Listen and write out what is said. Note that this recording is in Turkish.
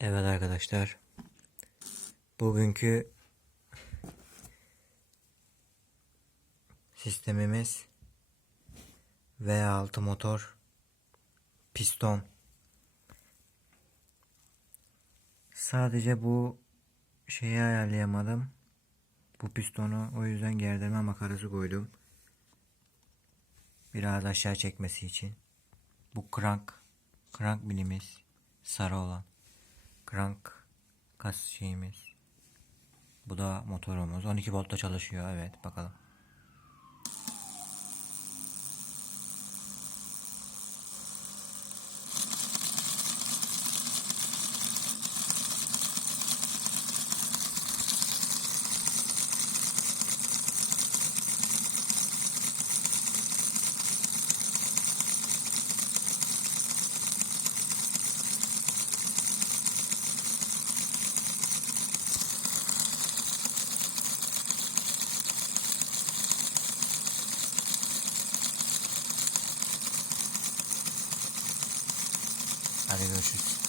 Evet arkadaşlar. Bugünkü sistemimiz V6 motor piston. Sadece bu şeyi ayarlayamadım. Bu pistonu o yüzden gerdirme makarası koydum. Biraz aşağı çekmesi için. Bu crank crank bilimiz sarı olan. Crank kas şeyimiz. Bu da motorumuz. 12 voltta çalışıyor. Evet bakalım. Hadi görüşürüz.